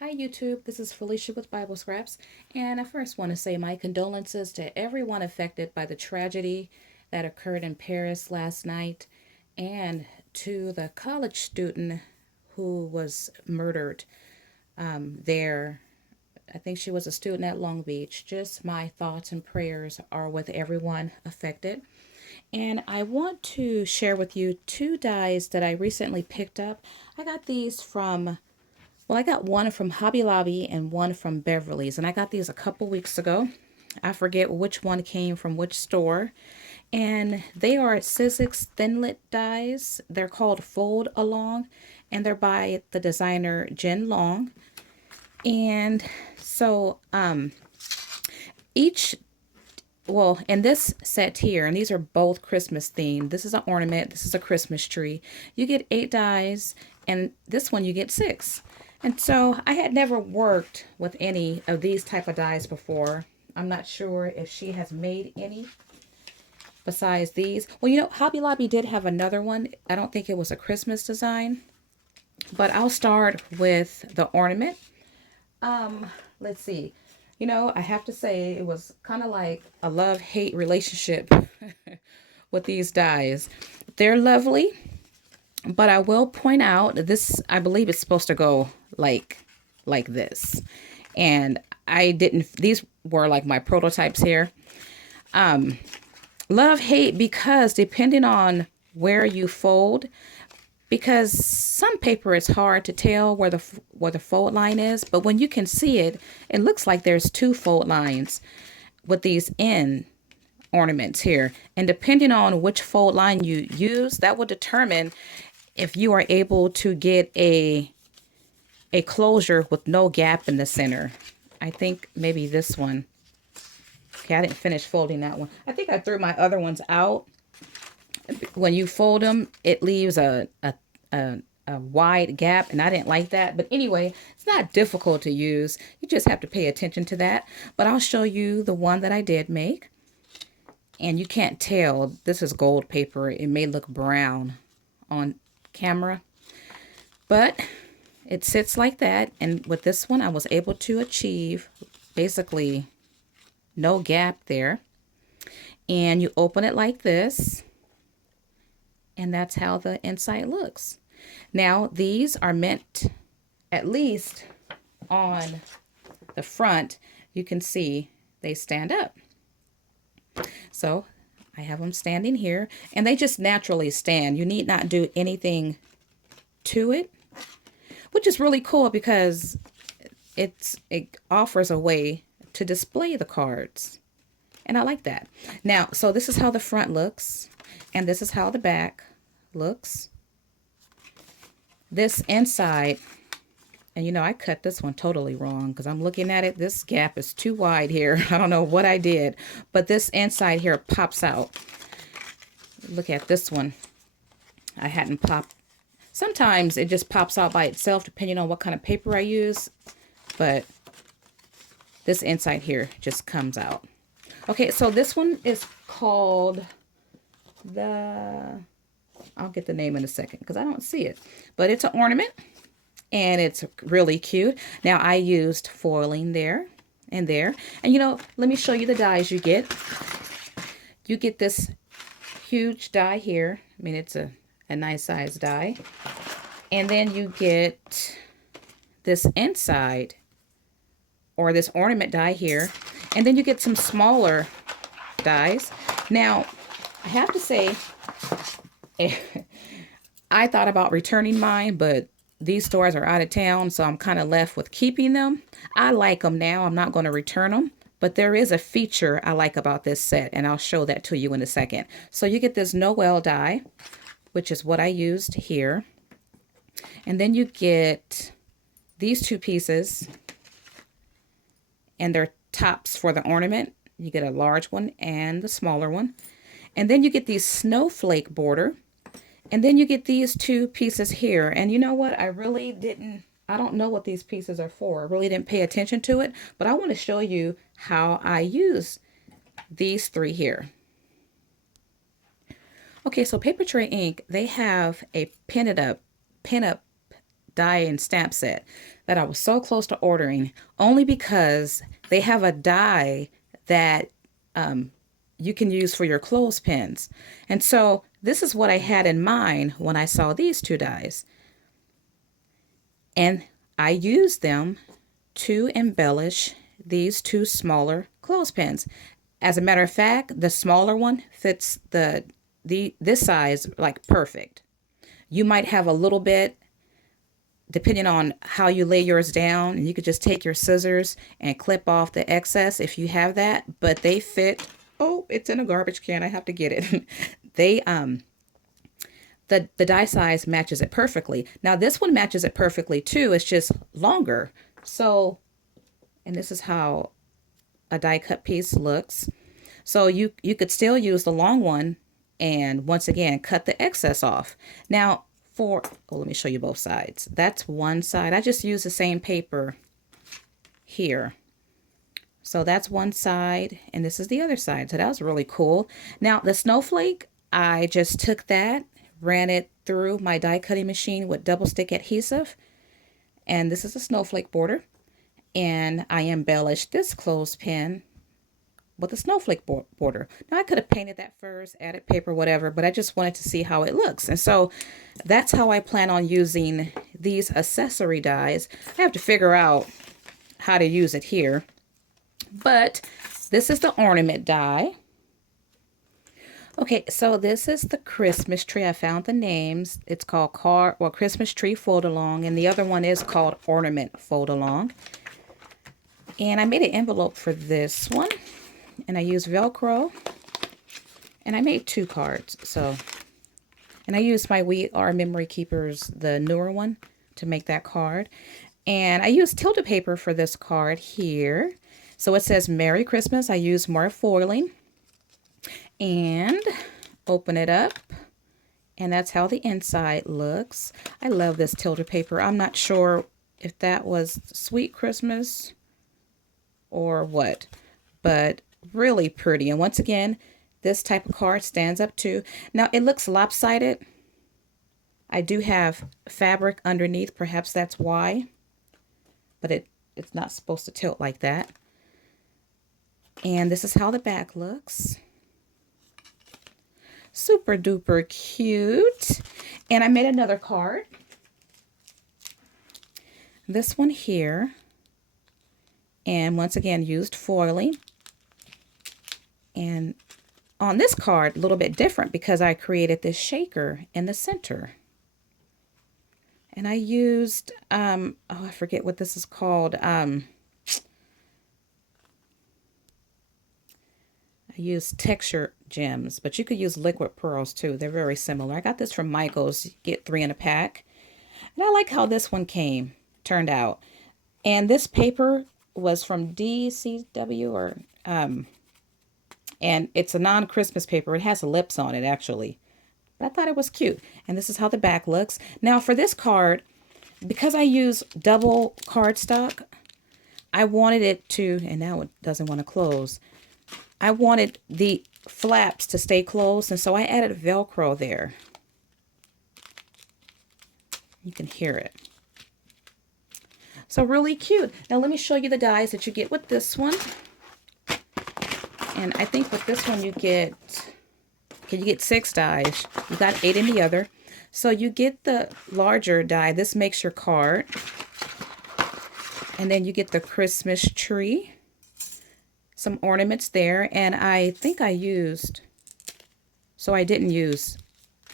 Hi YouTube, this is Felicia with Bible Scraps, and I first want to say my condolences to everyone affected by the tragedy that occurred in Paris last night and to the college student who was murdered there. I think she was a student at Long Beach. Just my thoughts and prayers are with everyone affected. And I want to share with you two dyes that I recently picked up. I got these from I got one from Hobby Lobby and one from Beverly's, and I got these a couple weeks ago. I forget which one came from which store. And they are Sizzix Thinlit dyes. They're called Fold Along, and they're by the designer Jen Long. And so each in this set here, and these are both Christmas themed. This is an ornament, this is a Christmas tree. You get 8 dies, and this one you get 6. And so I had never worked with any of these type of dies before. I'm not sure if she has made any besides these. Well, Hobby Lobby did have another one. I don't think it was a Christmas design, but I'll start with the ornament. Let's see. I have to say it was kind of like a love-hate relationship with these dies. They're lovely, but I will point out this, I believe it's supposed to go like this. And I didn't, these were like my prototypes here. Love, hate, because depending on where you fold, because some paper is hard to tell where the fold line is, but when you can see it, it looks like there's 2 fold lines with these end ornaments here. And depending on which fold line you use, that will determine if you are able to get a closure with no gap in the center. I think maybe this one. Okay, I didn't finish folding that one. I think I threw my other ones out. When you fold them, it leaves a wide gap, and I didn't like that. But anyway, it's not difficult to use. You just have to pay attention to that. But I'll show you the one that I did make. And you can't tell, this is gold paper. It may look brown on camera, but it sits like that. And with this one, I was able to achieve basically no gap there. And you open it like this, and that's how the inside looks. Now, these are meant, at least on the front, you can see they stand up. So I have them standing here, and they just naturally stand. You need not do anything to it, which is really cool because it offers a way to display the cards. And I like that. Now, so this is how the front looks, and this is how the back looks. This inside, and I cut this one totally wrong because I'm looking at it. This gap is too wide here. I don't know what I did, but this inside here pops out. Look at this one. I hadn't popped. Sometimes it just pops out by itself depending on what kind of paper I use, but this inside here just comes out. Okay, so this one is called I'll get the name in a second because I don't see it, but it's an ornament and it's really cute. Now I used foiling there and there, and let me show you the dies you get. You get this huge die here. I mean, it's a nice size die, and then you get this inside or this ornament die here, and then you get some smaller dies. Now I have to say, I thought about returning mine, but these stores are out of town, so I'm kind of left with keeping them. I like them now. I'm not going to return them, but there is a feature I like about this set, and I'll show that to you in a second. So you get this Noel die, which is what I used here. And then you get these 2 pieces, and they're tops for the ornament. You get a large one and the smaller one. And then you get these snowflake border. And then you get these 2 pieces here. And you know what? I don't know what these pieces are for. I really didn't pay attention to it. But I want to show you how I use these 3 here. Okay, so Paper Tray Ink, they have a pin up die and stamp set that I was so close to ordering, only because they have a die that you can use for your clothespins. And so this is what I had in mind when I saw these two dies. And I used them to embellish these two smaller clothespins. As a matter of fact, the smaller one fits this size like perfect. You might have a little bit, depending on how you lay yours down, and you could just take your scissors and clip off the excess if you have that, but they fit. Oh, it's in a garbage can. I have to get it. They the die size matches it perfectly. Now this one matches it perfectly too. It's just longer. So, and this is how a die cut piece looks. So you could still use the long one and once again cut the excess off. Now let me show you both sides. That's one side. I just use the same paper here. So that's one side and this is the other side. So that was really cool. Now the snowflake, I just took that, ran it through my die cutting machine with double stick adhesive. And this is a snowflake border. And I embellished this clothespin with a snowflake border. Now I could have painted that first, added paper, whatever, but I just wanted to see how it looks. And so that's how I plan on using these accessory dies. I have to figure out how to use it here. But this is the ornament die. Okay, so this is the Christmas tree. I found the names. It's called Christmas Tree Fold Along, and the other one is called Ornament Fold Along. And I made an envelope for this one, and I used Velcro, and I made 2 cards. And I used my We Are Memory Keepers, the newer one, to make that card. And I used tilde paper for this card here. So it says Merry Christmas. I used more foiling. And open it up. And that's how the inside looks. I love this tilde paper. I'm not sure if that was Sweet Christmas or what, but really pretty. And once again, this type of card stands up too. Now it looks lopsided. I do have fabric underneath, perhaps that's why, but it's not supposed to tilt like that. And this is how the back looks. Super duper cute. And I made another card. This one here. And once again, used foiling. And on this card, a little bit different because I created this shaker in the center. And I used, I forget what this is called. I used texture gems, but you could use liquid pearls too. They're very similar. I got this from Michael's. You get 3 in a pack. And I like how this one turned out. And this paper was from DCW and it's a non-Christmas paper. It has lips on it actually. But I thought it was cute. And this is how the back looks. Now for this card, because I use double cardstock, I wanted it to, and now it doesn't want to close. I wanted the flaps to stay closed, and so I added Velcro there. You can hear it. So really cute. Now let me show you the dies that you get with this one. And I think with this one you get 6 dies. You got 8 in the other. So you get the larger die. This makes your card. And then you get the Christmas tree. Some ornaments there, and I think I didn't use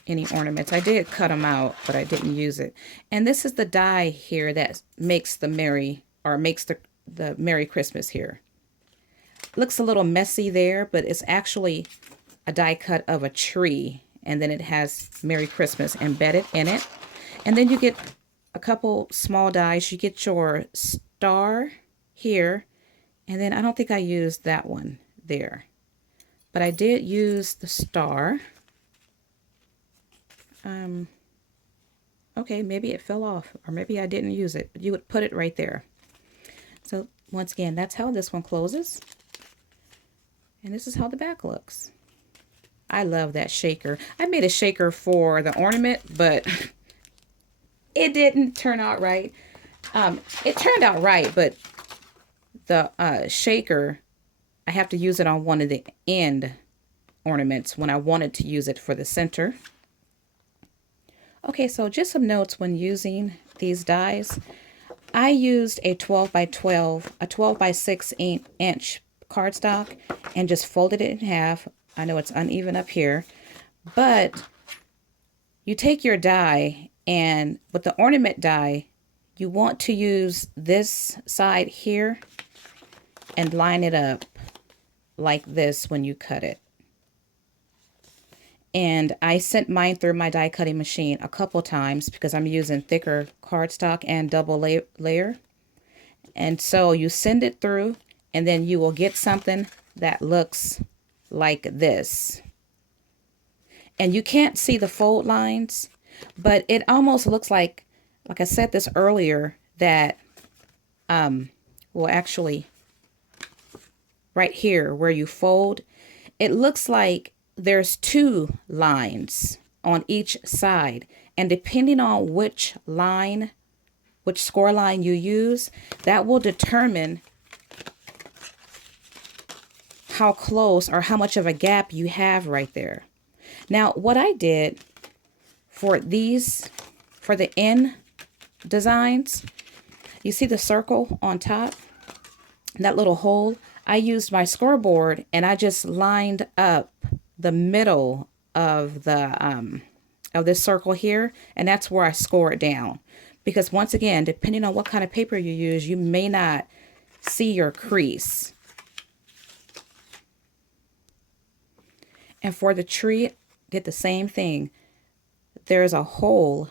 any ornaments. I did cut them out, but I didn't use it. And this is the die here that makes the Merry Christmas here. Looks a little messy there, but it's actually a die cut of a tree, and then it has Merry Christmas embedded in it. And then you get a couple small dies. You get your star here. And then I don't think I used that one there, but I did use the star. Okay, maybe it fell off, or maybe I didn't use it. You would put it right there. So once again, that's how this one closes. And this is how the back looks. I love that shaker. I made a shaker for the ornament, but It didn't turn out right. It turned out right, but the shaker, I have to use it on one of the end ornaments when I wanted to use it for the center. Okay, so just some notes when using these dies. I used a 12 by 12, a 12 by 6 inch cardstock and just folded it in half. I know it's uneven up here, but you take your die, and with the ornament die, you want to use this side here and line it up like this when you cut it. And I sent mine through my die cutting machine a couple times because I'm using thicker cardstock and double layer. And so you send it through, and then you will get something that looks like this. And you can't see the fold lines, but it almost looks like I said this earlier, that well, actually right here where you fold, it looks like there's two lines on each side, and depending on which line, which score line you use, that will determine how close or how much of a gap you have right there. Now, what I did for these, for the end designs, you see the circle on top, that little hole? I used my scoreboard and I just lined up the middle of the of this circle here, and that's where I score it down. Because once again, depending on what kind of paper you use, you may not see your crease. And for the tree, did the same thing. There's a hole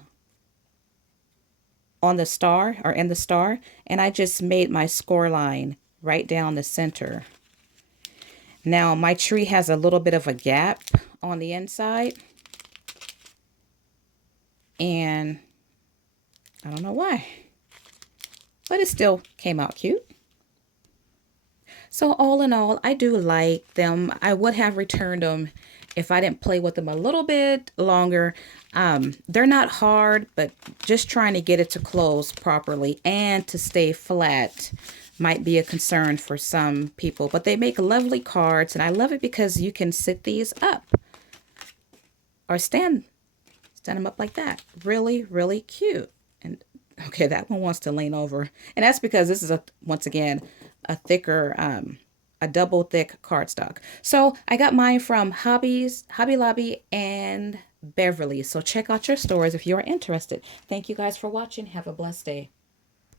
on the star, or in the star, and I just made my score line right down the center. Now my tree has a little bit of a gap on the inside, and I don't know why, but it still came out cute. So all in all, I do like them. I would have returned them if I didn't play with them a little bit longer. They're not hard, but just trying to get it to close properly and to stay flat might be a concern for some people. But they make lovely cards, and I love it because you can sit these up or stand them up like that. Really, really cute. And okay, that one wants to lean over, and that's because this is once again a thicker a double thick cardstock. So I got mine from Hobby Lobby and Beverly. So check out your stores if you're interested. Thank you guys for watching. Have a blessed day.